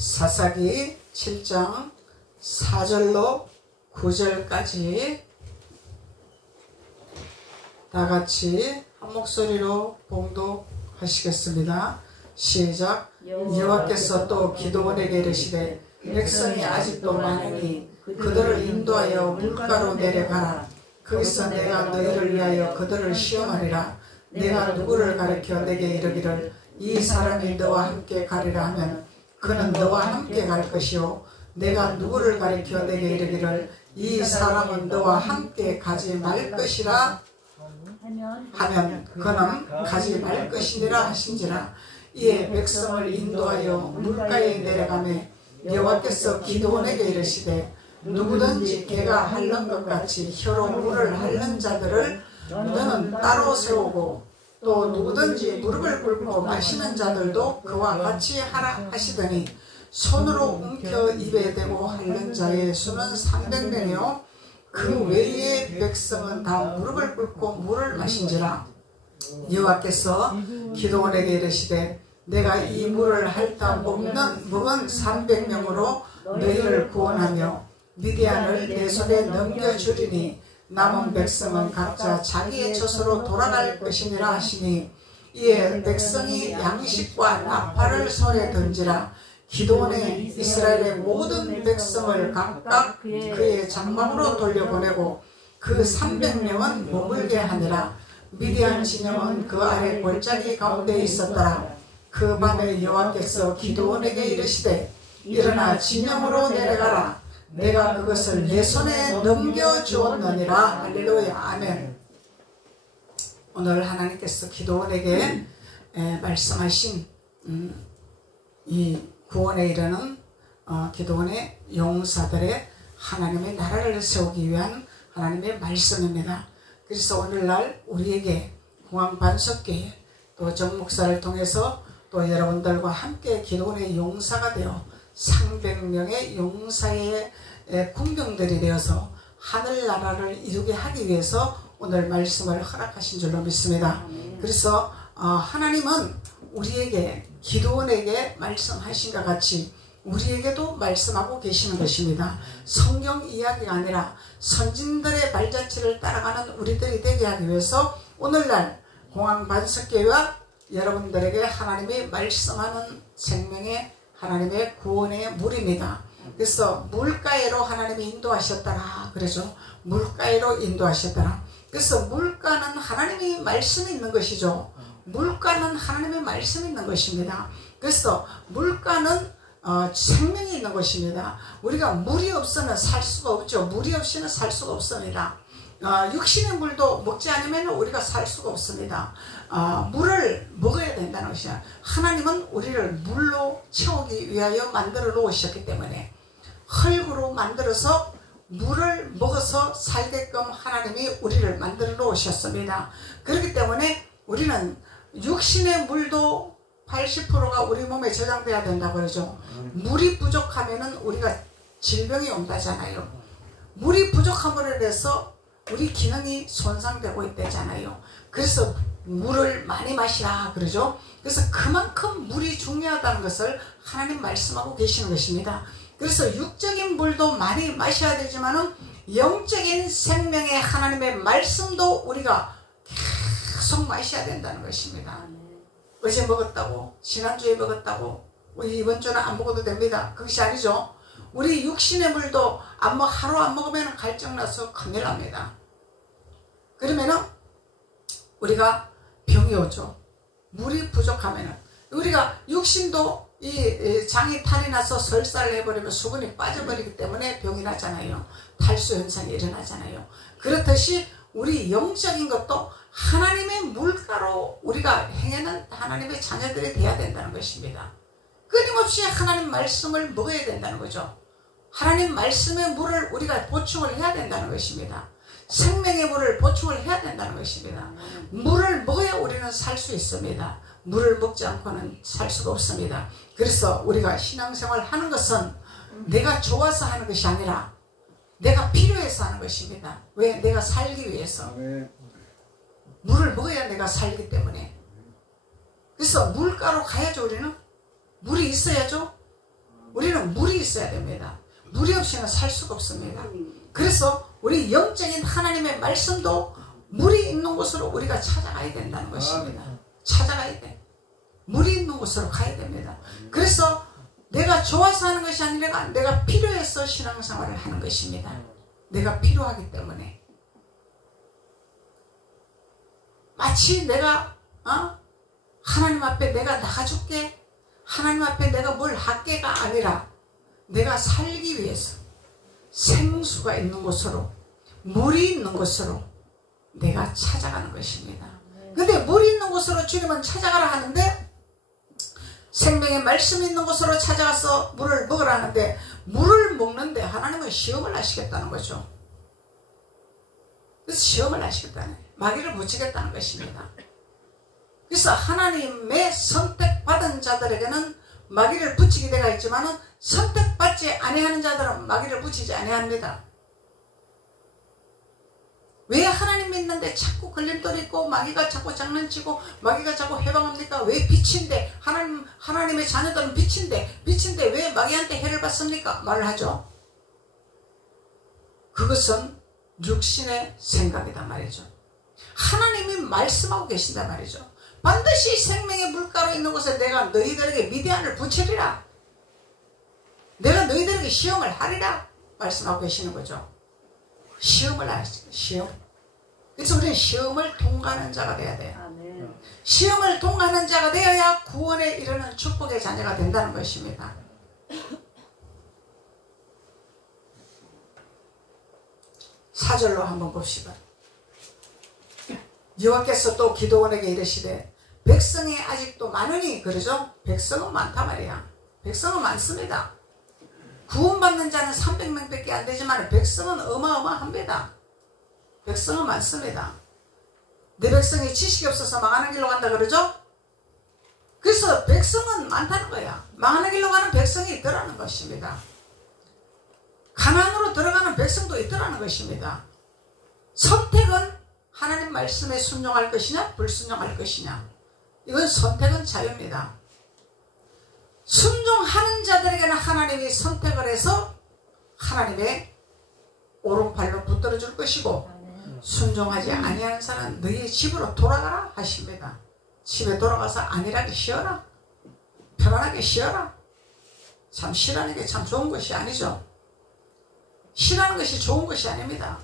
사사기 7장 4절로 9절까지 다같이 한 목소리로 봉독하시겠습니다. 시작. 여호와께서 또 기드온에게 이르시되 백성이 아직도 많으니 그들을 인도하여 물가로 내려가라. 거기서 내가 너희를 위하여 그들을 시험하리라. 내가 누구를 가리켜 내게 이르기를 이 사람이 너와 함께 가리라 하면 그는 너와 함께 갈 것이요, 내가 누구를 가리켜 내게 이르기를 이 사람은 너와 함께 가지 말 것이라 하면 그는 가지 말 것이니라 하신지라. 이에 백성을 인도하여 물가에 내려가매 여호와께서 기드온에게 이르시되 누구든지 개가 핥는 것 같이 혀로 물을 핥는 자들을 너는 따로 세우고 또 누구든지 무릎을 꿇고 마시는 자들도 그와 같이 하라 하시더니 손으로 움켜 입에 대고 핥는 자의 수는 300명이요 그 외의 백성은 다 무릎을 꿇고 물을 마신지라. 여호와께서 기드온에게 이르시되 내가 이 물을 핥아 먹은 300명으로 너희를 구원하며 미디안을 내 손에 넘겨주리니 남은 백성은 각자 자기의 젖으로 돌아갈 것이니라 하시니, 이에 백성이 양식과 나팔을 손에 던지라. 기드온의 이스라엘의 모든 백성을 각각 그의 장막으로 돌려보내고 그 300명은 머물게 하니라. 미디안 진영은 그 아래 골짜기 가운데 있었더라. 그 밤에 여호와께서 기드온에게 이르시되 일어나 진영으로 내려가라. 내가 그것을 내 손에 넘겨주었느니라. 할렐루야. 아멘. 오늘 하나님께서 기드온에게 말씀하신 이 구원에 이르는 기드온의 용사들의 하나님의 나라를 세우기 위한 하나님의 말씀입니다. 그래서 오늘날 우리에게 공항반석교회 또 정목사를 통해서 또 여러분들과 함께 기드온의 용사가 되어 300명의 용사의 군병들이 되어서 하늘나라를 이루게 하기 위해서 오늘 말씀을 허락하신 줄로 믿습니다. 그래서 하나님은 우리에게 기드온에게 말씀하신 것 같이 우리에게도 말씀하고 계시는 것입니다. 성경 이야기가 아니라 선진들의 발자취를 따라가는 우리들이 되게 하기 위해서 오늘날 공항반석교회와 여러분들에게 하나님이 말씀하는 생명의 하나님의 구원의 물입니다. 그래서 물가에로 하나님이 인도하셨더라 그러죠. 물가에로 인도하셨더라. 그래서 물가는 하나님이 말씀이 있는 것이죠. 물가는 하나님의 말씀이 있는 것입니다. 그래서 물가는 생명이 있는 것입니다. 우리가 물이 없으면 살 수가 없죠. 물이 없이는 살 수가 없습니다. 육신의 물도 먹지 않으면 우리가 살 수가 없습니다. 물을 먹어야 된다는 것이야. 하나님은 우리를 물로 채우기 위하여 만들어 놓으셨기 때문에 흙으로 만들어서 물을 먹어서 살게끔 하나님이 우리를 만들어 놓으셨습니다. 그렇기 때문에 우리는 육신의 물도 80%가 우리 몸에 저장돼야 된다고 그러죠. 물이 부족하면은 우리가 질병이 온다잖아요. 물이 부족함으로 인해서 우리 기능이 손상되고 있다잖아요. 그래서 물을 많이 마시라 그러죠. 그래서 그만큼 물이 중요하다는 것을 하나님 말씀하고 계시는 것입니다. 그래서 육적인 물도 많이 마셔야 되지만은 영적인 생명의 하나님의 말씀도 우리가 계속 마셔야 된다는 것입니다. 어제 먹었다고, 지난주에 먹었다고, 우리 이번 주는 안 먹어도 됩니다. 그것이 아니죠. 우리 육신의 물도 하루 안 먹으면 갈증나서 큰일 납니다. 그러면은 우리가 병이 오죠. 물이 부족하면은 우리가 육신도 이 장이 탈이 나서 설사를 해버리면 수분이 빠져버리기 때문에 병이 나잖아요. 탈수 현상이 일어나잖아요. 그렇듯이 우리 영적인 것도 하나님의 물가로 우리가 행하는 하나님의 자녀들이 되어야 된다는 것입니다. 끊임없이 하나님 말씀을 먹어야 된다는 거죠. 하나님 말씀의 물을 우리가 보충을 해야 된다는 것입니다. 생명의 물을 보충을 해야 된다는 것입니다. 물을 먹어야 우리는 살 수 있습니다. 물을 먹지 않고는 살 수가 없습니다. 그래서 우리가 신앙생활 하는 것은 내가 좋아서 하는 것이 아니라 내가 필요해서 하는 것입니다. 왜? 내가 살기 위해서. 물을 먹어야 내가 살기 때문에. 그래서 물가로 가야죠. 우리는 물이 있어야죠. 우리는 물이 있어야 됩니다. 물이 없이는 살 수가 없습니다. 그래서 우리 영적인 하나님의 말씀도 물이 있는 곳으로 우리가 찾아가야 된다는 것입니다. 찾아가야 돼. 물이 있는 곳으로 가야 됩니다. 그래서 내가 좋아서 하는 것이 아니라 내가 필요해서 신앙생활을 하는 것입니다. 내가 필요하기 때문에. 마치 내가 하나님 앞에 내가 나가줄게, 하나님 앞에 내가 뭘 할게가 아니라 내가 살기 위해서 생수가 있는 곳으로, 물이 있는 곳으로 내가 찾아가는 것입니다. 근데 물이 있는 곳으로 주님은 찾아가라 하는데, 생명의 말씀이 있는 곳으로 찾아가서 물을 먹으라 하는데, 물을 먹는데 하나님은 시험을 하시겠다는 거죠. 그래서 시험을 하시겠다는, 마귀를 붙이겠다는 것입니다. 그래서 하나님의 선택받은 자들에게는 마귀를 붙이게 되어 있지만 선택받지 아니하는 자들은 마귀를 붙이지 아니합니다. 왜 하나님 믿는데 자꾸 걸림돌이 있고 마귀가 자꾸 장난치고 마귀가 자꾸 해방합니까? 왜 빛인데, 하나님의 자녀들은 빛인데 왜 마귀한테 해를 받습니까? 말을 하죠. 그것은 육신의 생각이다 말이죠. 하나님이 말씀하고 계신다 말이죠. 반드시 생명의 물가로 있는 곳에 내가 너희들에게 미디안을 붙이리라. 내가 너희들에게 시험을 하리라 말씀하고 계시는 거죠. 시험을 하시죠. 시험. 그래서 우리는 시험을 통과하는 자가 되어야 돼요. 아멘. 시험을 통과하는 자가 되어야 구원에 이르는 축복의 자녀가 된다는 것입니다. 4절로 한번 봅시다. 여호와께서 또 기드온에게 이르시되 백성이 아직도 많으니, 그러죠? 백성은 많단 말이야. 백성은 많습니다. 구원받는 자는 300명밖에 안 되지만 백성은 어마어마합니다. 백성은 많습니다. 내 백성이 지식이 없어서 망하는 길로 간다 그러죠? 그래서 백성은 많다는 거야. 망하는 길로 가는 백성이 있더라는 것입니다. 가나안으로 들어가는 백성도 있더라는 것입니다. 선택은 하나님 말씀에 순종할 것이냐 불순종할 것이냐, 이건 선택은 자유입니다. 순종하는 자들에게는 하나님이 선택을 해서 하나님의 오른팔로 붙들어 줄 것이고, 순종하지 아니하는 사람은 너희 집으로 돌아가라 하십니다. 집에 돌아가서 안일하게 쉬어라, 편안하게 쉬어라. 참 쉬라는 게 참 좋은 것이 아니죠. 쉬라는 것이 좋은 것이 아닙니다.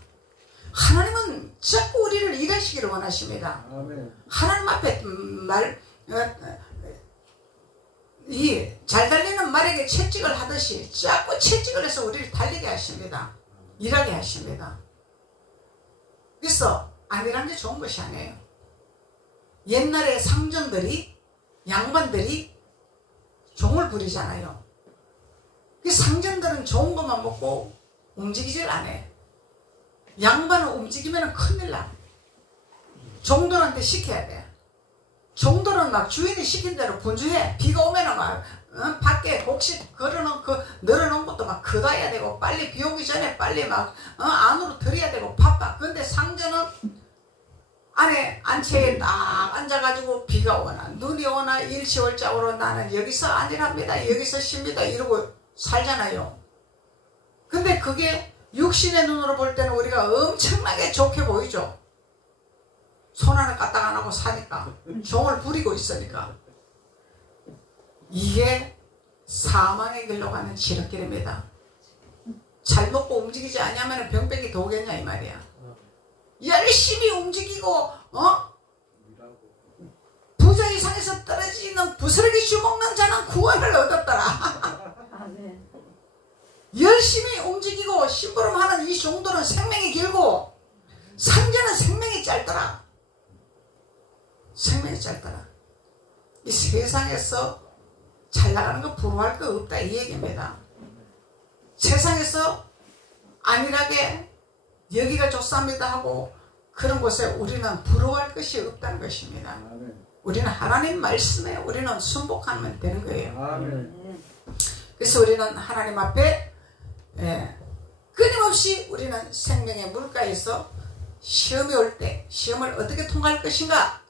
하나님은 자꾸 우리를 일하시기를 원하십니다. 하나님 앞에 잘 달리는 말에게 채찍을 하듯이 자꾸 채찍을 해서 우리를 달리게 하십니다. 일하게 하십니다. 그래서 안일한 게 좋은 것이 아니에요. 옛날에 상전들이, 양반들이 종을 부리잖아요. 그 상전들은 좋은 것만 먹고 움직이질 않아요. 양반은 움직이면 큰일 나. 종들한테 시켜야 돼. 종들은 막 주인이 시킨 대로 분주해. 비가 오면은 막 밖에 곡식 늘어놓은 것도 막 걷어야 되고, 빨리 비 오기 전에 빨리 막 안으로 들여야 되고 바빠. 근데 상전은 안에 안채에 딱 앉아가지고 비가 오나 눈이 오나 일시월장으로 나는 여기서 안일합니다, 여기서 쉽니다 이러고 살잖아요. 근데 그게 육신의 눈으로 볼 때는 우리가 엄청나게 좋게 보이죠. 손 하나 까딱 안 하고 사니까, 종을 부리고 있으니까. 이게 사망의 길로 가는 지름길입니다. 잘 먹고 움직이지 않으면 병백이 더 오겠냐 이 말이야. 열심히 움직이고 부자 이상에서 떨어지는 부스러기 주먹는 자는 구원을 얻었더라. 열심히 움직이고 심부름하는 이 종들은 생명이 길고 상자는 생명이 짧더라. 생명이 짧더라. 이 세상에서 잘 나가는 거 부러워할 거 없다 이 얘기입니다. 세상에서 안일하게 여기가 좋습니다 하고 그런 곳에 우리는 부러워할 것이 없다는 것입니다. 우리는 하나님 말씀에 우리는 순복하면 되는 거예요. 그래서 우리는 하나님 앞에 끊임없이 우리는 생명의 물가에서 시험이 올 때 시험을 어떻게 통과할 것인가,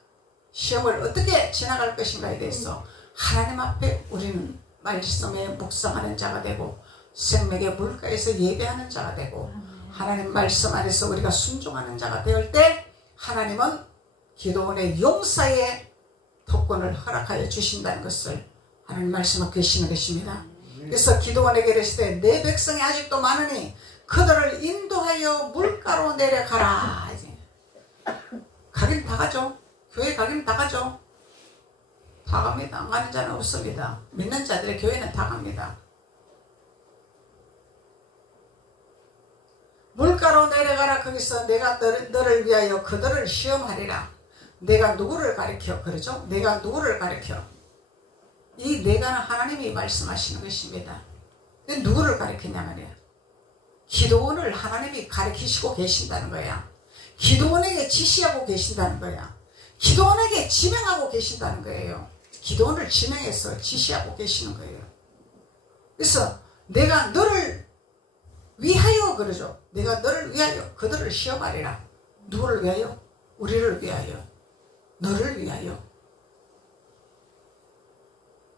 시험을 어떻게 지나갈 것인가에 대해서 하나님 앞에 우리는 말씀에 묵상하는 자가 되고 생명의 물가에서 예배하는 자가 되고 하나님 말씀 안에서 우리가 순종하는 자가 되을 때 하나님은 기도원의 용사의 특권을 허락하여 주신다는 것을 하나님 말씀을 계시는 것입니다. 그래서 기도원에게 이르시되 내 백성이 아직도 많으니 그들을 인도하여 물가로 내려가라. 가긴 다 가죠. 교회 가긴 다 가죠. 다 갑니다. 안 가는 자는 없습니다. 믿는 자들의 교회는 다 갑니다. 물가로 내려가라. 거기서 내가 너를 위하여 그들을 시험하리라. 내가 누구를 가리켜? 그러죠? 내가 누구를 가리켜? 이 내가는 하나님이 말씀하시는 것입니다. 누구를 가리키냐 말이야. 기도원을 하나님이 가리키시고 계신다는 거야. 기도원에게 지시하고 계신다는 거야. 기도원에게 지명하고 계신다는 거예요. 기도원을 지명해서 지시하고 계시는 거예요. 그래서 내가 너를 위하여 그러죠. 내가 너를 위하여 그들을 시험하리라. 누구를 위하여? 우리를 위하여. 너를 위하여.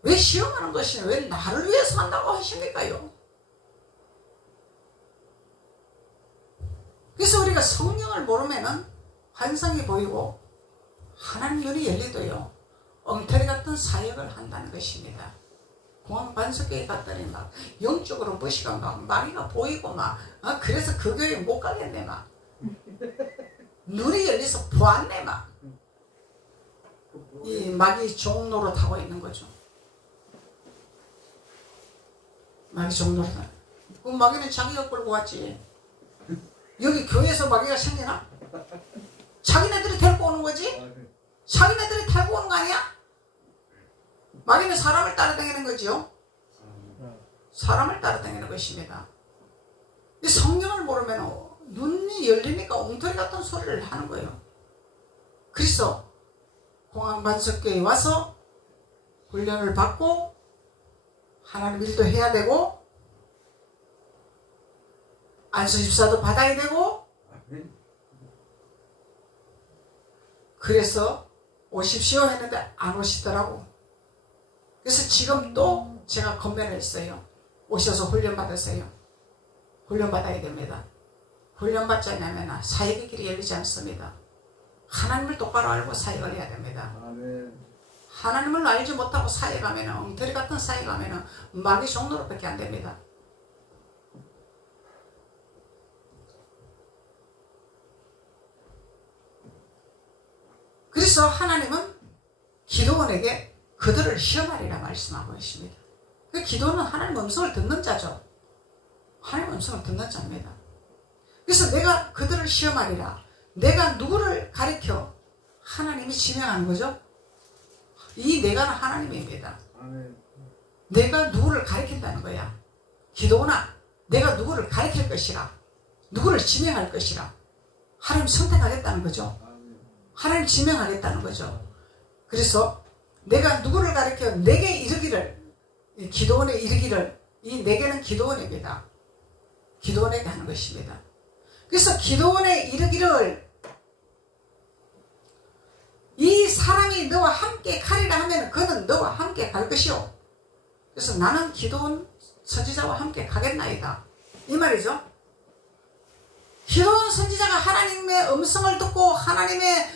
왜 시험하는 것이냐? 왜 나를 위해서 한다고 하십니까요? 그래서 우리가 성령을 모르면은 환상이 보이고 하나님 눈이 열리도요 엉터리 같은 사역을 한다는 것입니다. 공항 반석교회 갔더니 막 영적으로 무시가 막 마귀가 보이고 막 그래서 그 교회 못 가겠네 막 눈이 열려서 보았네 막 이 마귀 종로로 타고 있는 거죠. 마귀 종로로 그 마귀는 자기가 끌고 왔지. 여기 교회에서 마귀가 생기나? 자기네들이 데리고 오는 거지? 자기네들이 데리고 오는 거 아니야? 마귀는 사람을 따라다니는 거지요? 사람을 따라다니는 것입니다. 이 성경을 모르면 눈이 열리니까 엉터리 같은 소리를 하는 거예요. 그래서 공항반석교회에 와서 훈련을 받고 하나님 일도 해야 되고 안수집사도 받아야 되고 그래서 오십시오 했는데 안 오시더라고. 그래서 지금 또 제가 건면을 했어요. 오셔서 훈련 받으세요. 훈련 받아야 됩니다. 훈련 받지 않으면 사역의 길이 열리지 않습니다. 하나님을 똑바로 알고 사역을 해야 됩니다. 하나님을 알지 못하고 사역하면 엉터리 같은 사역하면 마귀 종로로밖에 안 됩니다. 그래서 하나님은 기도원에게 그들을 시험하리라 말씀하고 있습니다. 그 기도는 하나님의 음성을 듣는 자죠. 하나님의 음성을 듣는 자입니다. 그래서 내가 그들을 시험하리라. 내가 누구를 가리켜? 하나님이 지명하는 거죠. 이 내가는 하나님입니다. 내가 누구를 가리킨다는 거야. 기도원아, 내가 누구를 가리킬 것이라. 누구를 지명할 것이라. 하나님 선택하겠다는 거죠. 하나님 지명하겠다는 거죠. 그래서 내가 누구를 가리켜 내게 이르기를, 기도원에 이르기를, 이 내게는 기도원입니다. 기도원에게 하는 것입니다. 그래서 기도원에 이르기를 이 사람이 너와 함께 가리라 하면 그는 너와 함께 갈 것이요. 그래서 나는 기도원 선지자와 함께 가겠나이다. 이 말이죠. 기도원 선지자가 하나님의 음성을 듣고 하나님의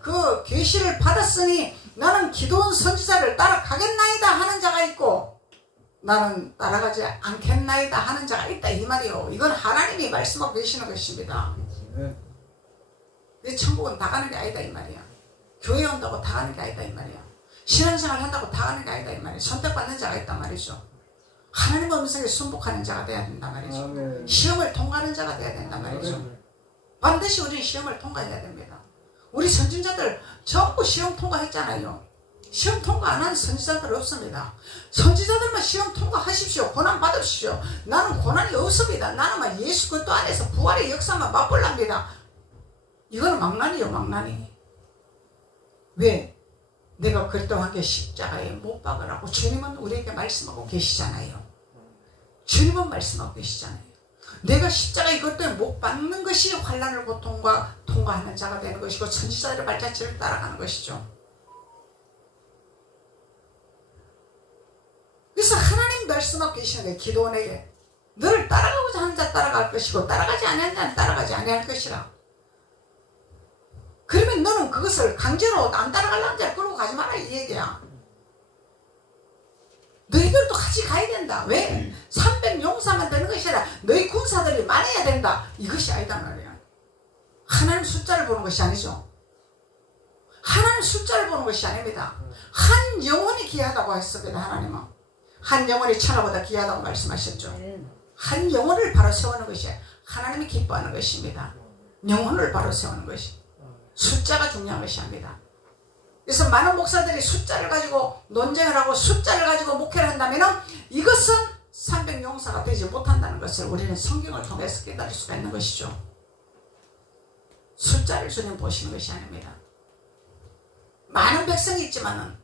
그 계시를 받았으니 나는 기도원 선지자를 따라가겠나이다 하는 자가 있고 나는 따라가지 않겠나이다 하는 자가 있다 이 말이요. 이건 하나님이 말씀하고 계시는 것입니다. 이 천국은 다 가는 게 아니다 이 말이야. 교회 온다고 다 가는 게 아니다 이 말이야. 신앙생활 한다고 다 가는 게 아니다 이 말이야. 선택받는 자가 있단 말이죠. 하나님의 음성에 순복하는 자가 돼야 된단 말이죠. 시험을 통과하는 자가 돼야 된단 말이죠. 반드시 우리는 시험을 통과해야 됩니다. 우리 선진자들 전부 시험 통과했잖아요. 시험 통과 안 한 선지자들 없습니다. 선지자들만 시험 통과하십시오. 고난 받으십시오. 나는 고난이 없습니다. 나는 막 예수 그리스도 안에서 부활의 역사만 맛볼랍니다. 이거는 망나니요 망나니. 왜? 내가 그리스도와 함께 십자가에 못 박으라고 주님은 우리에게 말씀하고 계시잖아요. 주님은 말씀하고 계시잖아요. 내가 십자가에 그리스도에 못 박는 것이 환난을 고통과 통과하는 자가 되는 것이고 선지자들의 발자취를 따라가는 것이죠. 그래서 말씀하고 계시는 거예요. 기도원에게 너를 따라가고자 하는 자 따라갈 것이고 따라가지 아니하는 자는 따라가지 아니할 것이라. 그러면 너는 그것을 강제로 안 따라가려는 자를 끌고 가지 마라 이 얘기야. 너희들도 같이 가야 된다. 왜? 300용사만 되는 것이 아니라 너희 군사들이 많아야 된다. 이것이 아니다 말이야. 하나님 숫자를 보는 것이 아니죠. 하나님 숫자를 보는 것이 아닙니다. 한 영혼이 귀하다고 했습니다. 하나님은 한 영혼이 천하보다 귀하다고 말씀하셨죠. 한 영혼을 바로 세우는 것이 하나님이 기뻐하는 것입니다. 영혼을 바로 세우는 것이 숫자가 중요한 것이 아닙니다. 그래서 많은 목사들이 숫자를 가지고 논쟁을 하고 숫자를 가지고 목회를 한다면 이것은 300용사가 되지 못한다는 것을 우리는 성경을 통해서 깨달을 수가 있는 것이죠. 숫자를 주님 보시는 것이 아닙니다. 많은 백성이 있지만은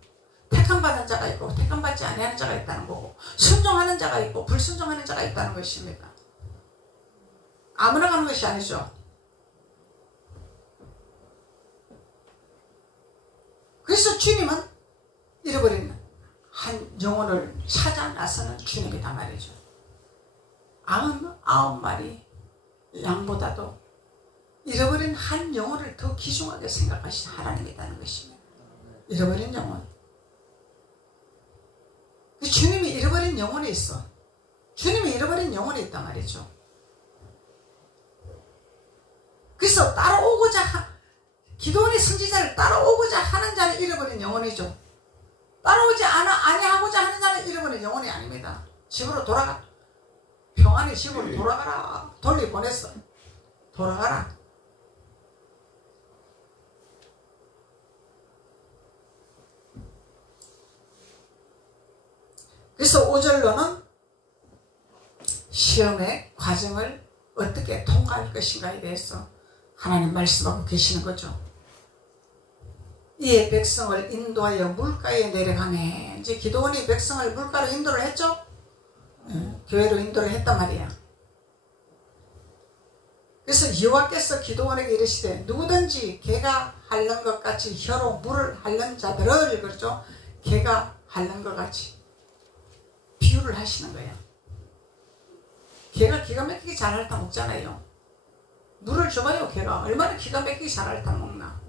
택함받은 자가 있고 택함받지 아니하는 자가 있다는 거고 순종하는 자가 있고 불순종하는 자가 있다는 것입니다. 아무나 가는 것이 아니죠. 그래서 주님은 잃어버린 한 영혼을 찾아 나서는 주님이다 말이죠. 99마리 양보다도 잃어버린 한 영혼을 더 귀중하게 생각하신 하나님이라는 것입니다. 잃어버린 영혼. 주님이 잃어버린 영혼이 있어. 주님이 잃어버린 영혼이 있단 말이죠. 그래서 따라오고자 기도원의 선지자를 따라오고자 하는 자는 잃어버린 영혼이죠. 따라오지 아니하고자 하는 자는 잃어버린 영혼이 아닙니다. 집으로 돌아가. 평안히 집으로 돌아가라. 돌려보냈어. 돌아가라. 그래서 5절로는 시험의 과정을 어떻게 통과할 것인가에 대해서 하나님 말씀하고 계시는 거죠. 이에 백성을 인도하여 물가에 내려가네. 이제 기도원이 백성을 물가로 인도를 했죠. 교회로 인도를 했단 말이야. 그래서 여호와께서 기도원에게 이르시되 누구든지 개가 핥는 것 같이 혀로 물을 핥는 자들을, 그렇죠, 개가 핥는 것 같이 비유를 하시는 거예요. 개가 기가 막히게 잘 핥아 먹잖아요. 물을 줘봐요. 개가 얼마나 기가 막히게 잘 핥아 먹나.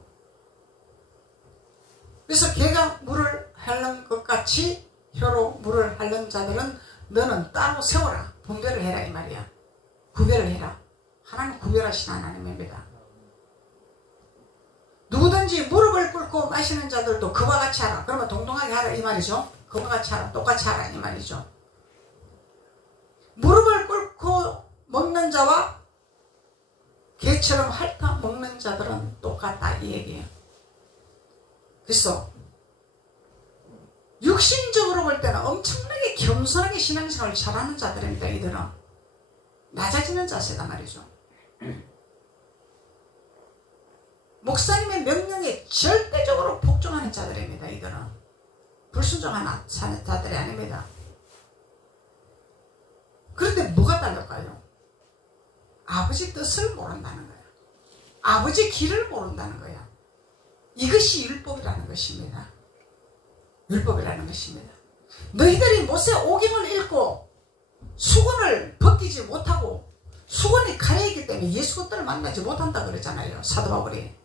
그래서 개가 물을 핥는 것 같이 혀로 물을 핥는 자들은 너는 따로 세워라. 분별을 해라 이 말이야. 구별을 해라. 하나님 구별하신 하나님입니다. 누구든지 무릎을 꿇고 마시는 자들도 그와 같이 하라. 그러면 동등하게 하라 이 말이죠. 그와 같이 하라. 똑같이 하라 이 말이죠. 무릎을 꿇고 먹는 자와 개처럼 핥아 먹는 자들은 똑같다 이 얘기예요. 그래서 육신적으로 볼 때는 엄청나게 겸손하게 신앙생활을 잘하는 자들입니다. 이들은 낮아지는 자세다 말이죠. 목사님의 명령에 절대적으로 복종하는 자들입니다. 이들은 불순종하는 자들이 아닙니다. 그런데 뭐가 달랄까요? 아버지 뜻을 모른다는 거야. 아버지 길을 모른다는 거야. 이것이 율법이라는 것입니다. 율법이라는 것입니다. 너희들이 모세 오경을 읽고 수건을 벗기지 못하고 수건이 가려있기 때문에 예수 그리스도를 만나지 못한다 그러잖아요. 사도 바울이.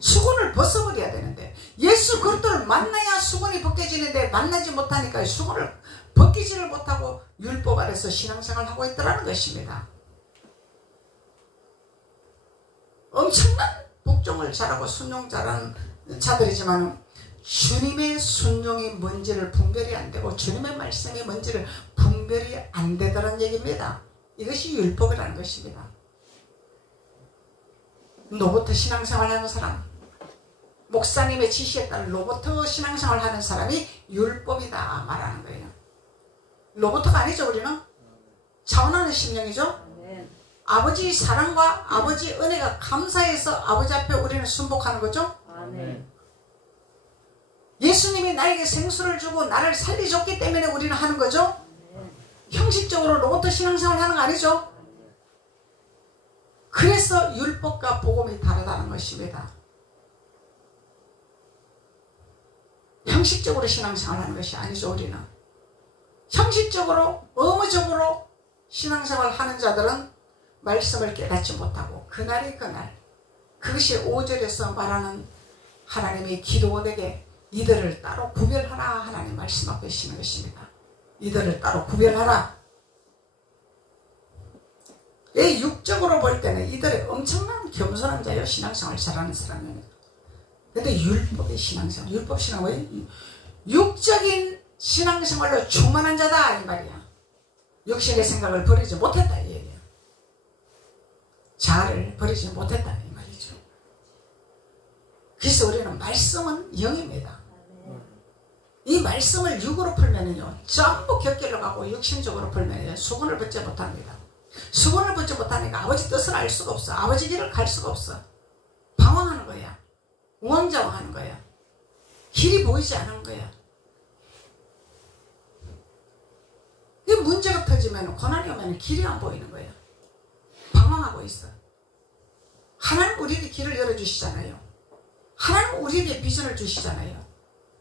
수건을 벗어버려야 되는데 예수 그리스도를 만나야 수건이 벗겨지는데 만나지 못하니까 수건을 벗기지를 못하고 율법 아래서 신앙생활을 하고 있더라는 것입니다. 엄청난 복종을 잘하고 순종 잘하는 자들이지만 주님의 순종이 뭔지를 분별이 안 되고 주님의 말씀이 뭔지를 분별이 안 되더라는 얘기입니다. 이것이 율법이라는 것입니다. 로봇 신앙생활 하는 사람, 목사님의 지시에 따라 로봇 신앙생활 하는 사람이 율법이다 말하는 거예요. 로봇가 아니죠. 우리는 차원하는 심령이죠. 아버지 사랑과 아버지 은혜가 감사해서 아버지 앞에 우리는 순복하는 거죠. 아멘. 예수님이 나에게 생수를 주고 나를 살리셨기 때문에 우리는 하는 거죠. 아멘. 형식적으로 로봇 신앙생활 하는 거 아니죠. 그래서 율법과 복음이 다르다는 것입니다. 형식적으로 신앙생활 하는 것이 아니죠. 우리는 형식적으로 의무적으로 신앙생활 하는 자들은 말씀을 깨닫지 못하고 그날이 그날, 그것이 5절에서 말하는 하나님의 기도원에게 이들을 따로 구별하라 하나님 말씀하고 계시는 것입니다. 이들을 따로 구별하라. 이 육적으로 볼 때는 이들이 엄청난 겸손한 자예요. 신앙생활 잘하는 사람입니다. 근데 율법의 신앙생활, 율법 신앙은 육적인 신앙생활로 충만한 자다 이 말이야. 육신의 생각을 버리지 못했다 이 얘기야. 자아를 버리지 못했다 이 말이죠. 그래서 우리는 말씀은 영입니다. 이 말씀을 육으로 풀면은요 전부 격결로 가고 육신적으로 풀면요 수건을 벗지 못합니다. 수건을 벗지 못하니까 아버지 뜻을 알 수가 없어. 아버지 길을 갈 수가 없어. 방황하는 거야. 우왕좌왕하는 거야. 길이 보이지 않은 거야. 이 문제가 터지면, 고난이 오면 길이 안 보이는 거야. 방황하고 있어. 하나님 우리에게 길을 열어주시잖아요. 하나님 우리에게 비전을 주시잖아요.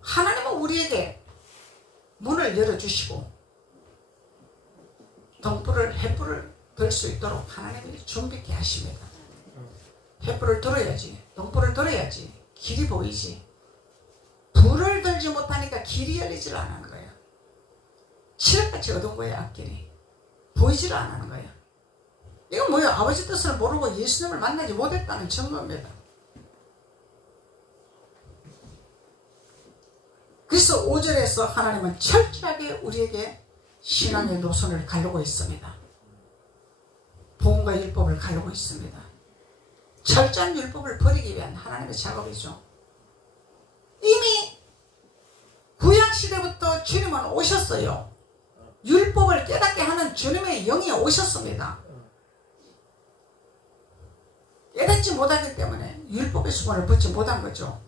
하나님은 우리에게 문을 열어주시고 동불을, 횃불을 들 수 있도록 하나님이 준비케 하십니다. 횃불을 들어야지, 동불을 들어야지 길이 보이지. 불을 들지 못하니까 길이 열리질 않는 거야. 칠흑같이 어두운 거야. 앞길이 보이지를 않는 거야. 이건 뭐예요? 아버지 뜻을 모르고 예수님을 만나지 못했다는 증거입니다. 그래서 5절에서 하나님은 철저하게 우리에게 신앙의 노선을 가르고 있습니다. 복음과 율법을 가르고 있습니다. 철저한 율법을 버리기 위한 하나님의 작업이죠. 이미 구약시대부터 주님은 오셨어요. 율법을 깨닫게 하는 주님의 영이 오셨습니다. 깨닫지 못하기 때문에 율법의 수건을 벗지 못한 거죠.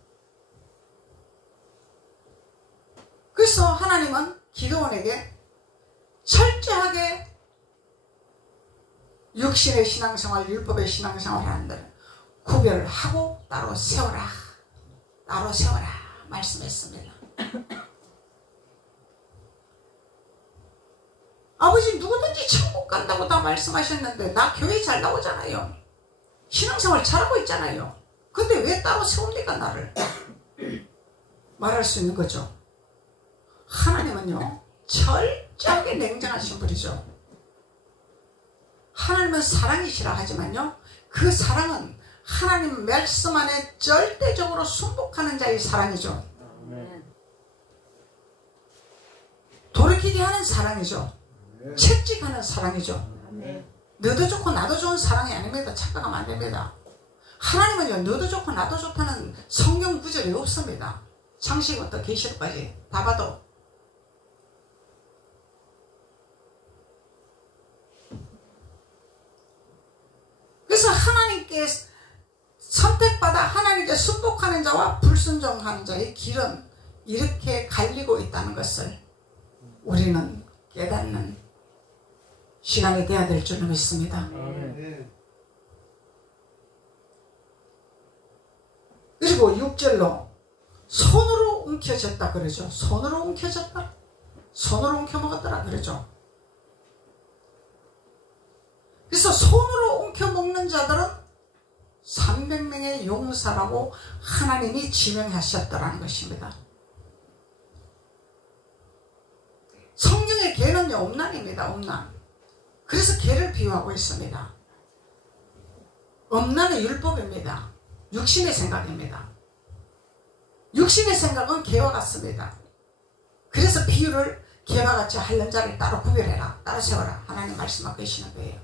그래서 하나님은 기도원에게 철저하게 육신의 신앙생활, 율법의 신앙생활을 하는 데를 구별을 하고 따로 세워라. 따로 세워라 말씀했습니다. 아버지 누구든지 천국 간다고 다 말씀하셨는데 나 교회 잘 나오잖아요. 신앙생활 잘하고 있잖아요. 근데 왜 따로 세웁니까 나를? 말할 수 있는 거죠. 하나님은요 철저하게 냉정하신 분이죠. 하나님은 사랑이시라 하지만요 그 사랑은 하나님 말씀 안에 절대적으로 순복하는 자의 사랑이죠. 돌이키게 하는 사랑이죠. 채찍하는 사랑이죠. 너도 좋고 나도 좋은 사랑이 아닙니다. 착각하면 안 됩니다. 하나님은요 너도 좋고 나도 좋다는 성경 구절이 없습니다. 창세기부터 계시록까지 다 봐도. 그래서 하나님께 선택받아 하나님께 순복하는 자와 불순종하는 자의 길은 이렇게 갈리고 있다는 것을 우리는 깨닫는 시간이 되어야 될 줄 믿습니다. 그리고 6절로 손으로 움켜졌다 그러죠. 손으로 움켜졌다. 손으로 움켜먹었더라 그러죠. 그래서 손으로 움켜먹는 자들은 300명의 용사라고 하나님이 지명하셨다라는 것입니다. 성경의 개는요 음란입니다. 음란. 그래서 개를 비유하고 있습니다. 음란은 율법입니다. 육신의 생각입니다. 육신의 생각은 개와 같습니다. 그래서 비유를 개와 같이 하려는 자를 따로 구별해라. 따로 세워라. 하나님 말씀하고 계시는 거예요.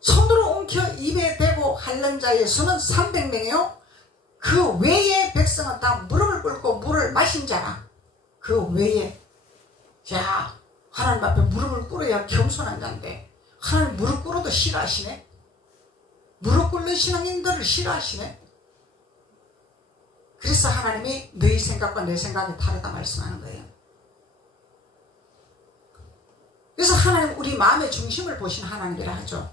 손으로 옮겨 입에 대고 하려는 자의 수는 300명이요. 그 외의 백성은 다 무릎을 꿇고 물을 마신 자라. 그 외에. 자, 하나님 앞에 무릎을 꿇어야 겸손한 자인데 하나님 무릎 꿇어도 싫어하시네. 무릎 꿇는 신앙인들을 싫어하시네. 그래서 하나님이 너희 생각과 내 생각이 다르다 말씀하는 거예요. 그래서 하나님 우리 마음의 중심을 보신 하나님이라 하죠.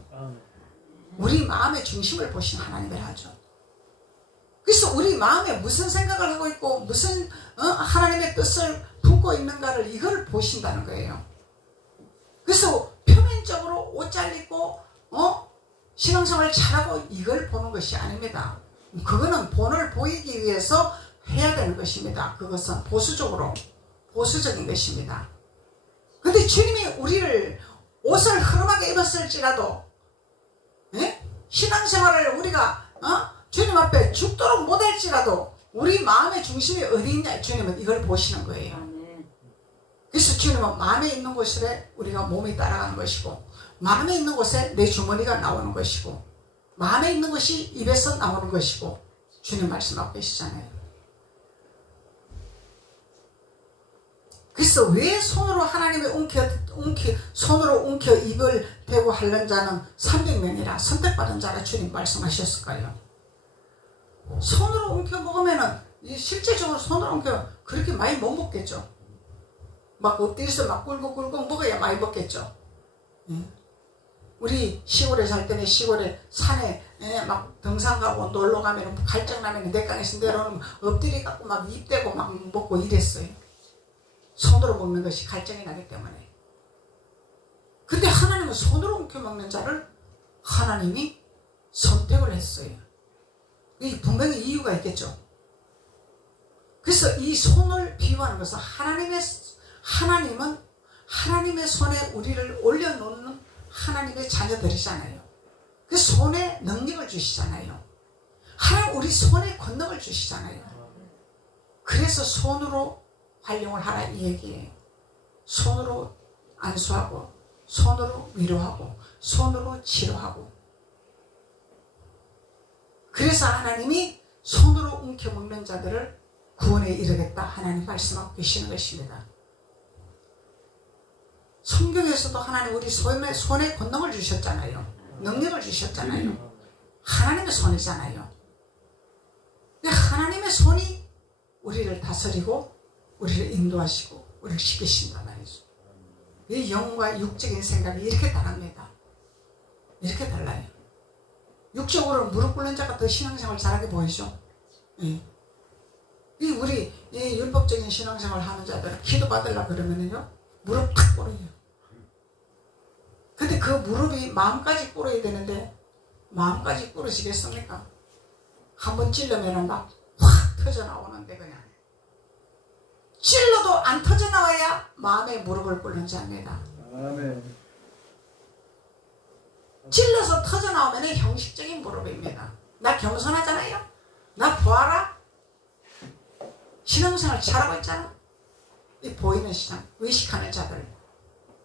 우리 마음의 중심을 보신 하나님이라 하죠. 그래서 우리 마음에 무슨 생각을 하고 있고 무슨 하나님의 뜻을 품고 있는가를 이걸 보신다는 거예요. 그래서 표면적으로 옷 잘 입고 신앙생활 잘하고 이걸 보는 것이 아닙니다. 그거는 본을 보이기 위해서 해야 되는 것입니다. 그것은 보수적인 것입니다. 근데 주님이 우리를 옷을 흐름하게 입었을지라도 신앙생활을 우리가 주님 앞에 죽도록 못할지라도 우리 마음의 중심이 어디 있냐 주님은 이걸 보시는 거예요. 그래서 주님은 마음에 있는 곳에 우리가 몸이 따라가는 것이고 마음에 있는 곳에 내 주머니가 나오는 것이고 마음에 있는 것이 입에서 나오는 것이고 주님 말씀하고 계시잖아요. 그래서 왜 손으로 하나님의 손으로 움켜 입을 대고 하는 자는 300명이라 선택받은 자라 주님 말씀하셨을까요? 손으로 움켜 먹으면은 실제적으로 손으로 움켜 그렇게 많이 못 먹겠죠. 막 엎드려서 막 꿀꺽꿀꺽 먹어야 많이 먹겠죠. 우리 시골에 살 때는 시골에 산에 막 등산 가고 놀러 가면 갈증 나면 내강에서 내려오면 엎드려 갖고 막 입 대고 막 먹고 이랬어요. 손으로 먹는 것이 갈증이 나기 때문에. 근데 하나님은 손으로 움켜 먹는 자를 하나님이 선택을 했어요. 분명히 이유가 있겠죠. 그래서 이 손을 비유하는 것은 하나님은 하나님의 손에 우리를 올려놓는 하나님의 자녀들이잖아요. 그 손에 능력을 주시잖아요. 하나님 우리 손에 권능을 주시잖아요. 그래서 손으로 활용을 하라 이 얘기예요. 손으로 안수하고 손으로 위로하고 손으로 치료하고. 그래서 하나님이 손으로 움켜먹는 자들을 구원에 이르겠다 하나님 말씀하고 계시는 것입니다. 성경에서도 하나님 우리 손에 권능을 주셨잖아요. 능력을 주셨잖아요. 하나님의 손이잖아요. 근데 하나님의 손이 우리를 다스리고 우리를 인도하시고 우리를 지키신단 말이죠. 이 영과 육적인 생각이 이렇게 다릅니다. 이렇게 달라요. 육적으로 무릎 꿇는 자가 더 신앙생활 잘하게 보이죠. 우리 율법적인 신앙생활 하는 자들은 기도 받으려고 그러면요 무릎 탁 꿇어요. 근데 그 무릎이 마음까지 꿇어야 되는데 마음까지 꿇으시겠습니까? 한번 찔러면 막 확 터져 나오는데 그냥 찔러도 안 터져 나와야 마음의 무릎을 꿇는 자입니다. 아멘. 찔러서 터져 나오면 형식적인 무릎입니다. 나 겸손하잖아요. 나 보아라. 신앙생활 잘하고 있잖아. 이 보이는 신앙, 외식하는 자들.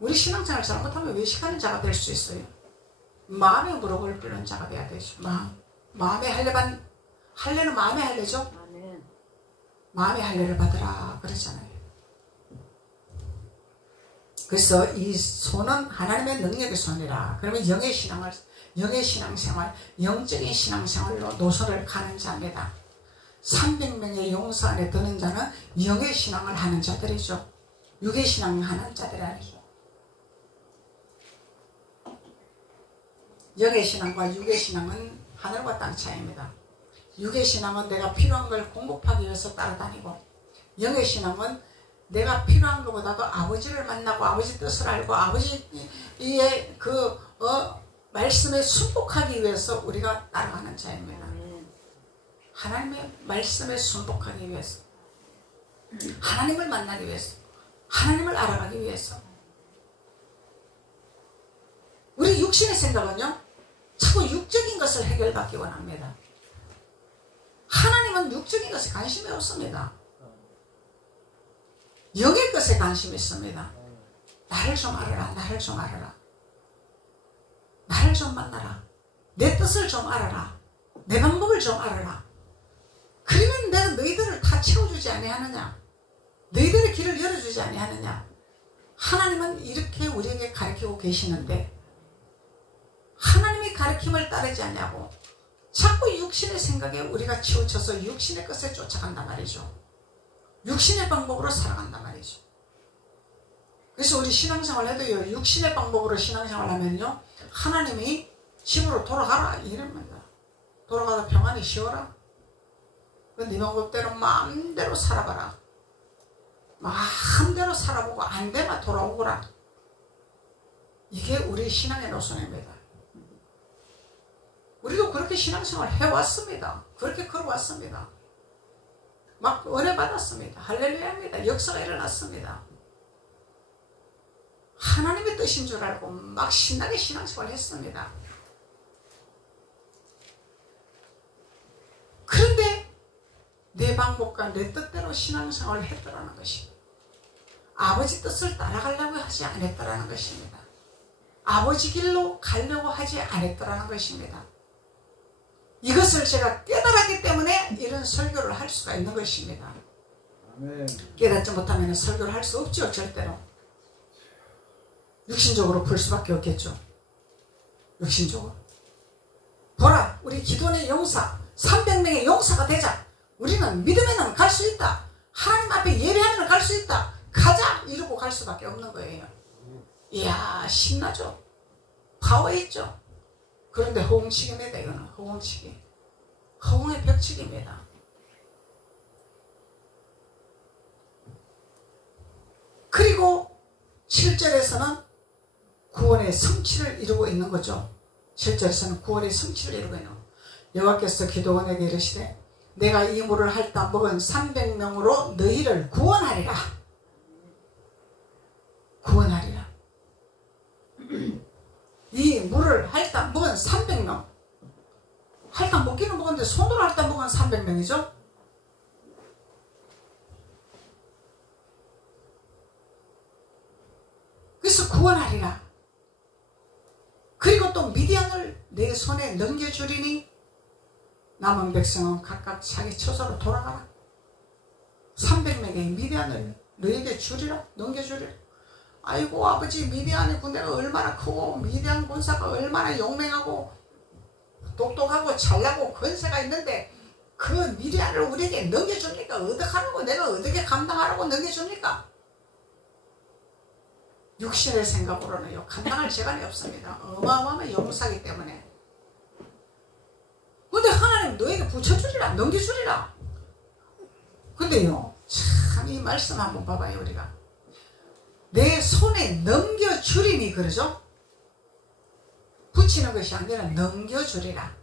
우리 신앙생활 잘못하면 외식하는 자가 될 수 있어요. 마음의 무릎을 꿇는 자가 돼야 되죠. 마음의 할례는 마음의 할례죠. 마음의 할례를 받으라 그러잖아요. 그래서 이 손은 하나님의 능력의 손이라. 그러면 영의 신앙생활, 영적인 신앙생활로 노선을 가는 자입니다. 300명의 용사 안에 드는 자는 영의 신앙을 하는 자들이죠. 육의 신앙을 하는 자들이 아니죠. 영의 신앙과 육의 신앙은 하늘과 땅 차이입니다. 육의 신앙은 내가 필요한 걸 공급하기 위해서 따라다니고, 영의 신앙은 내가 필요한 것보다도 아버지를 만나고 아버지 뜻을 알고 아버지의 말씀에 순복하기 위해서 우리가 따라가는 자입니다. 하나님의 말씀에 순복하기 위해서, 하나님을 만나기 위해서, 하나님을 알아가기 위해서. 우리 육신의 생각은요 자꾸 육적인 것을 해결받기 원합니다. 하나님은 육적인 것에 관심이 없습니다. 영의 것에 관심이 있습니다. 나를 좀 알아라. 나를 좀 알아라. 나를 좀 만나라. 내 뜻을 좀 알아라. 내 방법을 좀 알아라. 그러면 내가 너희들을 다 채워주지 아니하느냐? 너희들의 길을 열어주지 아니하느냐? 하나님은 이렇게 우리에게 가르치고 계시는데 하나님의 가르침을 따르지 않냐고 자꾸 육신의 생각에 우리가 치우쳐서 육신의 것에 쫓아간단 말이죠. 육신의 방법으로 살아간단 말이죠. 그래서 우리 신앙생활 해도요, 육신의 방법으로 신앙생활 하면요, 하나님이 집으로 돌아가라 이럽니다. 돌아가서 평안히 쉬어라. 네 방법대로 마음대로 살아봐라. 마음대로 살아보고 안 되면 돌아오거라. 이게 우리 신앙의 노선입니다. 우리도 그렇게 신앙생활 해왔습니다. 그렇게 걸어왔습니다. 막 은혜 받았습니다. 할렐루야입니다. 역사가 일어났습니다. 하나님의 뜻인 줄 알고 막 신나게 신앙생활 했습니다. 그런데 내 방법과 내 뜻대로 신앙생활을 했더라는 것입니다. 아버지 뜻을 따라가려고 하지 않았더라는 것입니다. 아버지 길로 가려고 하지 않았더라는 것입니다. 이것을 제가 깨달았기 때문에 이런 설교를 할 수가 있는 것입니다. 아멘. 깨닫지 못하면 설교를 할 수 없죠. 절대로. 육신적으로 풀 수밖에 없겠죠. 육신적으로. 보라, 우리 기도원의 용사 300명의 용사가 되자. 우리는 믿으면 갈 수 있다. 하나님 앞에 예배하면 갈 수 있다. 가자 이러고 갈 수밖에 없는 거예요. 이야, 신나죠. 파워 있죠. 그런데 허공치기입니다. 이거는 허공치기. 허공의 벽치기입니다. 그리고 7절에서는 구원의 성취를 이루고 있는 거죠. 7절에서는 구원의 성취를 이루고 있는 거죠. 여호와께서 기도원에게 이르시되 내가 이 물을 핥아 먹은 300명으로 너희를 구원하리라. 구원하리라. 이 물을 핥아 먹은 300명. 핥아 먹기는 먹었는데 손으로 핥아 먹은 300명이죠. 그래서 구원하리라. 그리고 또 미디안을 내 손에 넘겨주리니 남은 백성은 각각 자기 처소로 돌아가라. 300명의 미디안을 너에게 주리라. 넘겨주리라. 아이고 아버지, 미디안의 군대가 얼마나 크고 미디안 군사가 얼마나 용맹하고 똑똑하고 잘나고 권세가 있는데 그 미디안을 우리에게 넘겨줍니까? 어떡하라고, 내가 어떻게 감당하라고 넘겨줍니까? 육신의 생각으로는요 감당할 시간이 없습니다. 어마어마한 용사기 때문에. 근데 하나님 너에게 붙여주리라, 넘겨주리라. 근데요 참 이 말씀 한번 봐봐요. 우리가 내 손에 넘겨주리니 그러죠. 붙이는 것이 아니라 넘겨주리라.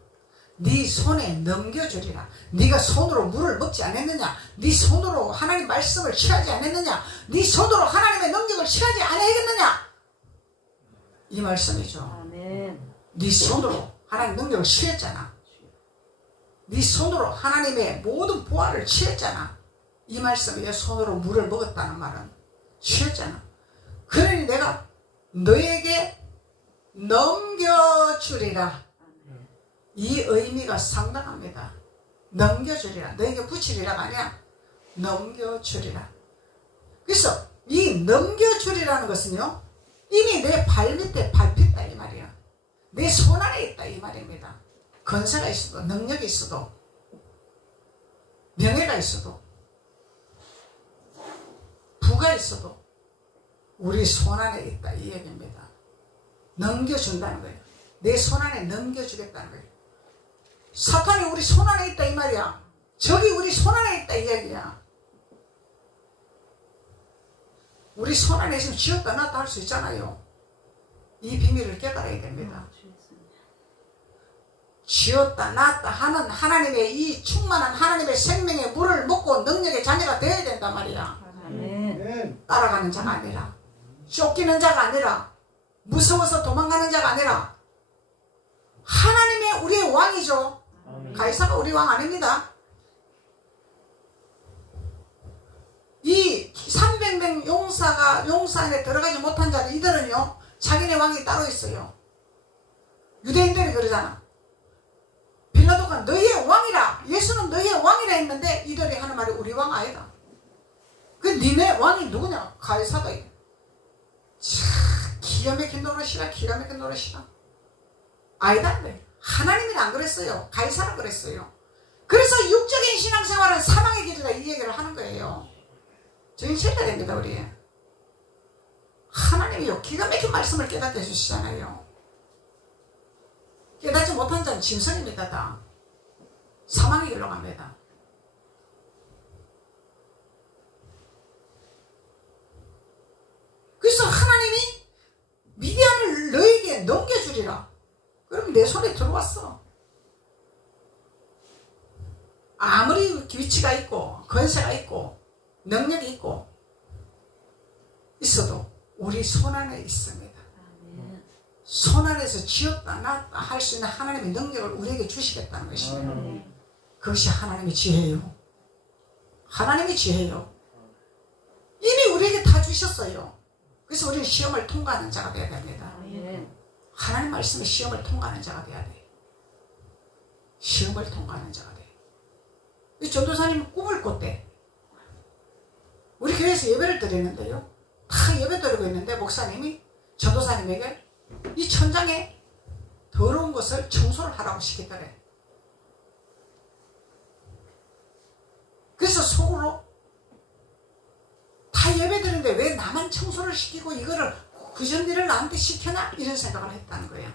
네 손에 넘겨주리라. 네가 손으로 물을 먹지 않았느냐? 네 손으로 하나님 말씀을 취하지 않았느냐? 네 손으로 하나님의 능력을 취하지 않았겠느냐? 이 말씀이죠. 아멘. 네 손으로 하나님 능력을 취했잖아. 네 손으로 하나님의 모든 보화를 취했잖아. 이 말씀이에요. 손으로 물을 먹었다는 말은 취했잖아. 그러니 내가 너에게 넘겨주리라. 이 의미가 상당합니다. 넘겨주리라. 너에게 붙이리라가 아니야. 넘겨주리라. 그래서 이 넘겨주리라는 것은요 이미 내 발밑에 밟혔다 이 말이야. 내 손 안에 있다 이 말입니다. 권세가 있어도, 능력이 있어도, 명예가 있어도, 부가 있어도 우리 손 안에 있다 이 얘기입니다. 넘겨준다는 거예요. 내 손 안에 넘겨주겠다는 거예요. 사탄이 우리 손 안에 있다 이 말이야. 적이 우리 손 안에 있다 이 얘기야. 우리 손 안에 있으면 쥐었다 놨다 할 수 있잖아요. 이 비밀을 깨달아야 됩니다. 쥐었다 놨다 하는 하나님의 이 충만한 하나님의 생명의 물을 먹고 능력의 자녀가 되어야 된단 말이야. 따라가는 자가 아니라, 쫓기는 자가 아니라, 무서워서 도망가는 자가 아니라 하나님의 우리의 왕이죠. 가이사가 우리 왕 아닙니다. 이 300명 용사 안에 들어가지 못한 자들, 이들은요 자기네 왕이 따로 있어요. 유대인들이 그러잖아. 빌라도가 너희의 왕이라, 예수는 너희의 왕이라 했는데 이들이 하는 말이 우리 왕 아니다. 그 니네 왕이 누구냐? 가이사다. 기가 막힌 노릇이라, 기가 막힌 노릇이라. 아니다. 하나님은 안 그랬어요. 가이사는 그랬어요. 그래서 육적인 신앙생활은 사망의 길이다 이 얘기를 하는 거예요. 정신 차려야 됩니다. 우리 하나님이요 기가 막힌 말씀을 깨닫게 해주시잖아요. 깨닫지 못한 자는 짐승입니다. 다 사망의 길로 갑니다. 다스리라. 그럼 내 손에 들어왔어. 아무리 위치가 있고 권세가 있고 능력이 있고 있어도 우리 손 안에 있습니다. 손 안에서 지었다 놨다 할 수 있는 하나님의 능력을 우리에게 주시겠다는 것입니다. 그것이 하나님의 지혜예요. 하나님의 지혜예요. 이미 우리에게 다 주셨어요. 그래서 우리는 시험을 통과하는 자가 되어야 됩니다. 하나님 말씀의 시험을 통과하는 자가 되어야 돼. 시험을 통과하는 자가 돼. 이 전도사님은 꿈을 꿨대. 우리 교회에서 예배를 드리는데요. 다 예배 드리고 있는데 목사님이 전도사님에게 이 천장에 더러운 것을 청소를 하라고 시키더래. 그래서 속으로 다 예배 드리는데 왜 나만 청소를 시키고 이거를 그전 일을 나한테 시켜나? 이런 생각을 했다는 거예요.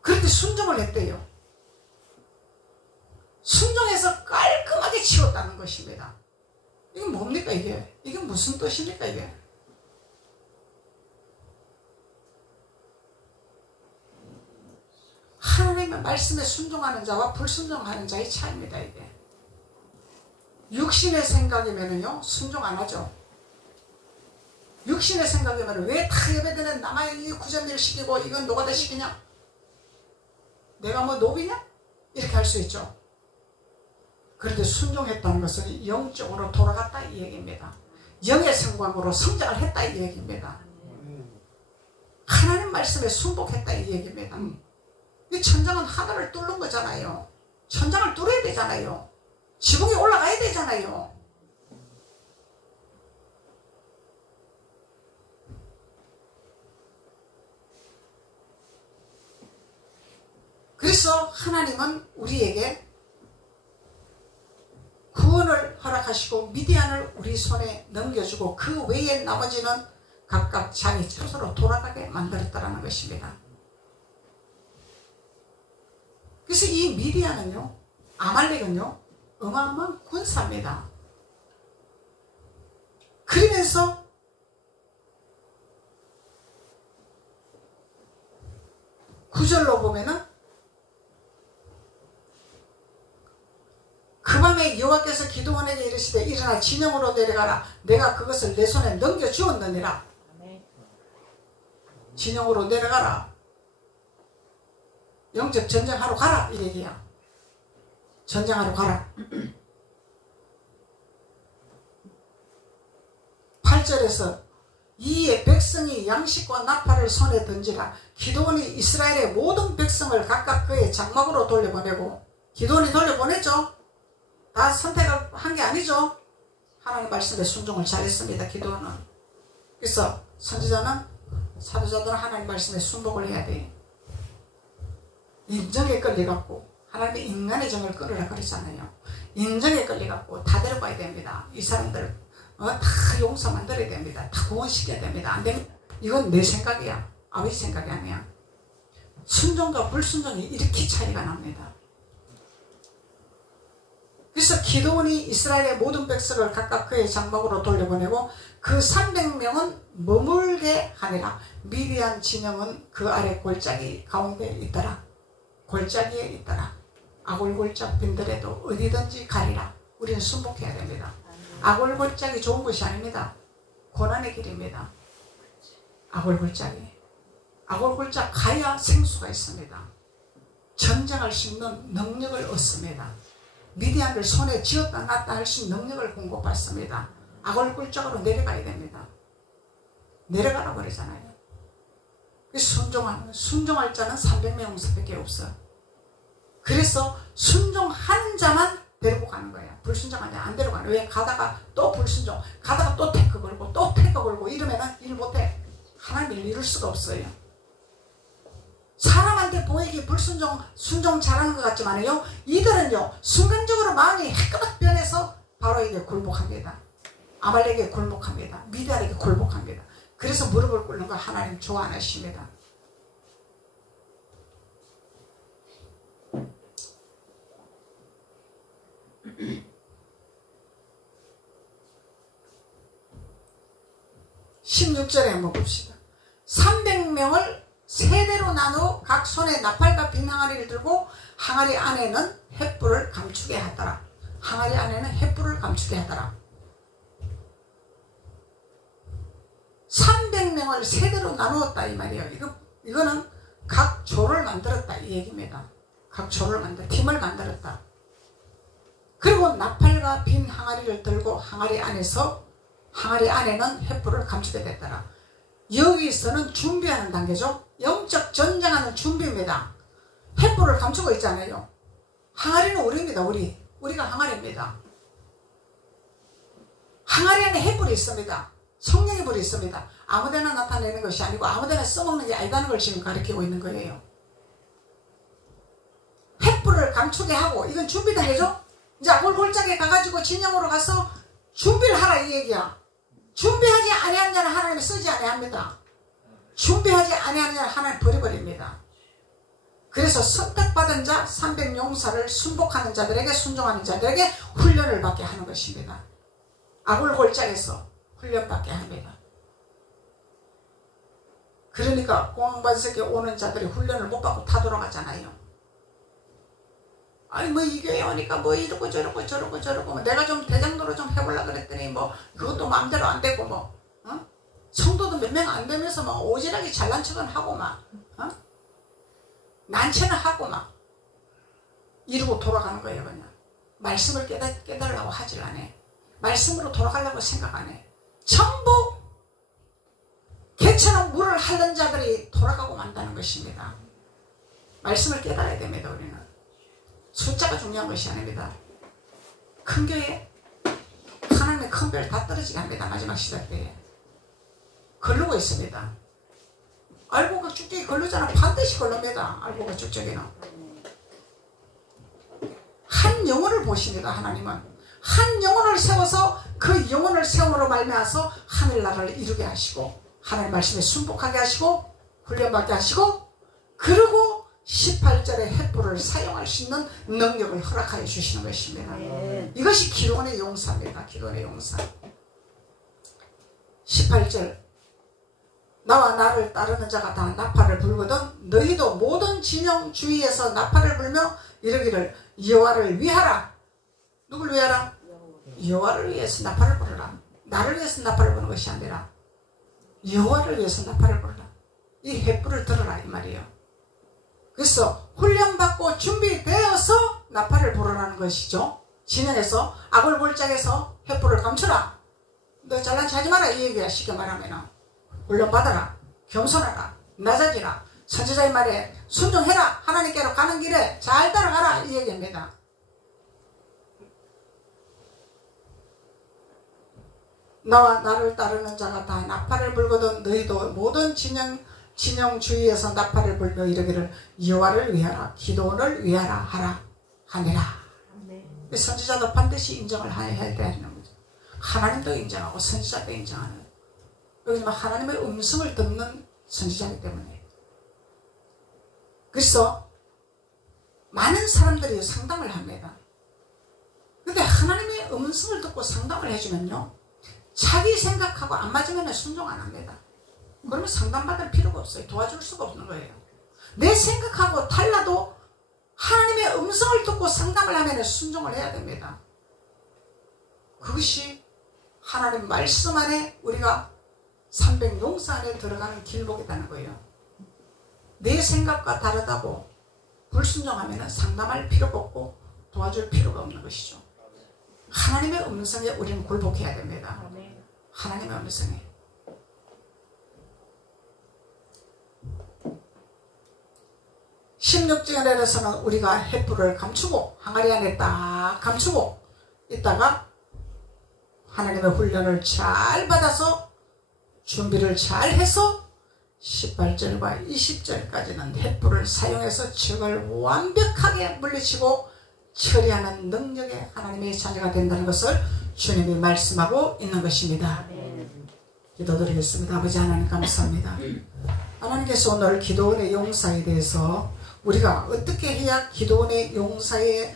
그런데 순종을 했대요. 순종해서 깔끔하게 치웠다는 것입니다. 이게 뭡니까 이게? 이게 무슨 뜻입니까 이게? 하나님의 말씀에 순종하는 자와 불순종하는 자의 차이입니다 이게. 육신의 생각이면은요 순종 안 하죠. 육신의 생각이면 왜 다 예배드는 나만 이 구전일 시키고 이건 노가다 시키냐? 내가 뭐 노비냐? 이렇게 할 수 있죠. 그런데 순종했다는 것은 영적으로 돌아갔다 이 얘기입니다. 영의 성광으로 성장을 했다 이 얘기입니다. 하나님 말씀에 순복했다 이 얘기입니다. 이 천장은 하늘을 뚫는 거잖아요. 천장을 뚫어야 되잖아요. 지붕이 올라가야 되잖아요. 그래서 하나님은 우리에게 구원을 허락하시고 미디안을 우리 손에 넘겨주고 그 외에 나머지는 각각 자기 처소로 돌아가게 만들었다는 것입니다. 그래서 이 미디안은요, 아말렉은요, 어마어마한 군사입니다. 그러면서 구절로 보면은 그 밤에 여호와께서 기드온에게 이르시되 일어나 진영으로 내려가라. 내가 그것을 내 손에 넘겨주었느니라. 진영으로 내려가라. 영적 전쟁하러 가라 이 얘기야. 전쟁하러 가라. 8절에서 이에 백성이 양식과 나팔을 손에 던지라. 기드온이 이스라엘의 모든 백성을 각각 그의 장막으로 돌려보내고, 기드온이 돌려보냈죠. 다 선택을 한 게 아니죠. 하나님 말씀에 순종을 잘했습니다. 기도는. 그래서 선지자는, 사도자들은 하나님 말씀에 순복을 해야 돼요. 인정에 끌려갖고 하나님의 인간의 정을 끌으라 그랬잖아요. 인정에 끌려갖고 다 데려가야 됩니다. 이 사람들 다 용서 만들어야 됩니다. 다 구원시켜야 됩니다. 안 되면 이건 내 생각이야. 아버지 생각이 아니야. 순종과 불순종이 이렇게 차이가 납니다. 그래서 기드온이 이스라엘의 모든 백성을 각각 그의 장막으로 돌려보내고 그 300명은 머물게 하니라. 미디안 진영은 그 아래 골짜기 가운데 있더라. 골짜기에 있더라. 아골골짝 빈들에도 어디든지 가리라. 우리는 순복해야 됩니다. 아골골짝이 좋은 것이 아닙니다. 고난의 길입니다. 아골골짝이. 아골골짝 가야 생수가 있습니다. 전쟁할 수 있는 능력을 얻습니다. 미디안을 손에 쥐었다 놨다 할 수 있는 능력을 공급받습니다. 아골골짝으로 내려가야 됩니다. 내려가라고 그러잖아요. 순종할 자는 300명밖에 없어. 그래서 순종하는 자만 데리고 가는 거예요. 불순종한 자 안 데리고 가는 거예요. 왜? 가다가 또 불순종, 가다가 또 태크 걸고 또 태크 걸고 이러면은 일 못해. 하나님을 이룰 수가 없어요. 사람한테 보이기 불순종, 순종 잘하는 것 같지만요, 이들은요 순간적으로 마음이 해끄덕 변해서 바로에게 굴복합니다. 아말렉에게 굴복합니다. 미디안에게 굴복합니다. 그래서 무릎을 꿇는 걸 하나님 좋아 안 하십니다. (16절에) 한번 봅시다. 300명을 세대로 나누어 각 손에 나팔과 빈 항아리를 들고 항아리 안에는 횃불을 감추게 하더라. 항아리 안에는 횃불을 감추게 하더라. 300명을 세대로 나누었다 이 말이에요. 이거는 각 조를 만들었다 이 얘기입니다. 각 조를 팀을 만들었다. 그리고 나팔과 빈 항아리를 들고 항아리 안에는 횃불을 감추게 됐더라. 여기서는 준비하는 단계죠. 영적 전쟁하는 준비입니다. 횃불을 감추고 있잖아요. 항아리는 우리입니다. 우리가 항아리입니다. 항아리 안에 횃불이 있습니다. 성령의 불이 있습니다. 아무데나 나타내는 것이 아니고 아무데나 써먹는 게 아니다는 걸 지금 가르치고 있는 거예요. 횃불을 감추게 하고 이건 준비 단계죠. 이제 골짜기에 가가지고 진영으로 가서 준비를 하라 이 얘기야. 준비하지 아니하는 자는 하나님이 쓰지 아니합니다. 준비하지 아니하는 자는 하나님 버려버립니다. 그래서 선택받은 자 300용사를 순복하는 자들에게 순종하는 자들에게 훈련을 받게 하는 것입니다. 골짜기에서 훈련받게 합니다. 그러니까 공항반석에 오는 자들이 훈련을 못 받고 다 돌아가잖아요. 아니 뭐 이 교회 오니까 뭐 이러고 저러고 내가 좀 대장로로 좀 해보려고 그랬더니 뭐 그것도 마음대로 안 되고 뭐 성도도 몇 명 안 되면서 막 오지랖이 잘난 척은 하고 막 난처는 하고 막 이러고 돌아가는 거예요. 그냥 말씀을 깨달으려고 하질 않아. 말씀으로 돌아가려고 생각 안 해. 전부 개처럼 물을 핥는 자들이 돌아가고 만다는 것입니다. 말씀을 깨달아야 됩니다. 우리는 숫자가 중요한 것이 아닙니다. 큰 교회 하나님의 큰 별 다 떨어지게 합니다. 마지막 시대 때에 걸르고 있습니다. 알고가 쭉쭉이 걸르잖아. 반드시 걸릅니다. 알고가 쭉쭉이는 한 영혼을 보십니다. 하나님은 한 영혼을 세워서 그 영혼을 세움으로 말미암아서 하늘나라를 이루게 하시고 하나님 말씀에 순복하게 하시고 훈련받게 하시고 그리고 18절의 횃불을 사용할 수 있는 능력을 허락하여 주시는 것입니다. 이것이 기도원의 용사입니다. 기도원의 용사. 18절 나와 나를 따르는 자가 다 나팔을 불거든 너희도 모든 진영 주위에서 나팔을 불며 이르기를 여호와를 위하라. 누굴 위하라? 여호와를 위해서 나팔을 불어라. 나를 위해서 나팔을 부는 것이 아니라 여호와를 위해서 나팔을 불어라. 이 횃불을 들어라 이 말이에요. 그래서 훈련받고 준비되어서 나팔을 불어라는 것이죠. 진영에서 골짜기에서 횃불을 감추라. 너 잘난 체 하지 마라 이 얘기야. 쉽게 말하면 훈련받아라. 겸손하라. 낮아지라. 선지자의 말에 순종해라. 하나님께로 가는 길에 잘 따라가라 이 얘기입니다. 나와 나를 따르는 자가 다 나팔을 불거든 너희도 모든 진영 주위에서 나팔을 불며 이르기를 여호와를 위하라. 기도원을 위하라 하라 하니라. 선지자도 반드시 인정을 해야 되는 거죠. 하나님도 인정하고 선지자도 인정하는. 왜냐하면 하나님의 음성을 듣는 선지자이기 때문에. 그래서 많은 사람들이 상담을 합니다. 근데 하나님의 음성을 듣고 상담을 해주면요 자기 생각하고 안 맞으면 순종 안 합니다. 그러면 상담받을 필요가 없어요. 도와줄 수가 없는 거예요. 내 생각하고 달라도 하나님의 음성을 듣고 상담을 하면 순종을 해야 됩니다. 그것이 하나님 말씀 안에 우리가 300용사 안에 들어가는 길목이라는 거예요. 내 생각과 다르다고 불순종하면 상담할 필요가 없고 도와줄 필요가 없는 것이죠. 하나님의 음성에 우리는 굴복해야 됩니다. 하나님의 음성에. (16절에서는) 우리가 횃불을 감추고 항아리 안에 딱 감추고 있다가 하나님의 훈련을 잘 받아서 준비를 잘 해서 18절과 20절까지는 횃불을 사용해서 적을 완벽하게 물리치고 처리하는 능력의 하나님의 자녀가 된다는 것을 주님이 말씀하고 있는 것입니다. 기도드리겠습니다. 아버지 하나님 감사합니다. 하나님께서 오늘 기도원의 용사에 대해서 우리가 어떻게 해야 기도원의 용사의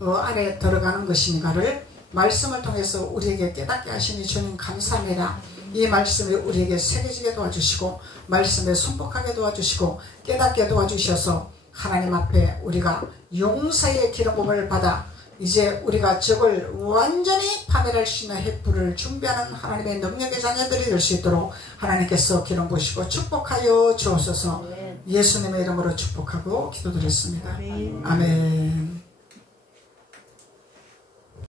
안에 들어가는 것인가를 말씀을 통해서 우리에게 깨닫게 하시니 주님 감사합니다. 이 말씀이 우리에게 새겨지게 도와주시고 말씀에 순복하게 도와주시고 깨닫게 도와주셔서 하나님 앞에 우리가 용서의 기름부음을 받아 이제 우리가 적을 완전히 파멸할 수 있는 횃불을 준비하는 하나님의 능력의 자녀들이 될 수 있도록 하나님께서 기름 부으시고 축복하여 주옵소서. 예수님의 이름으로 축복하고 기도드렸습니다. 아멘.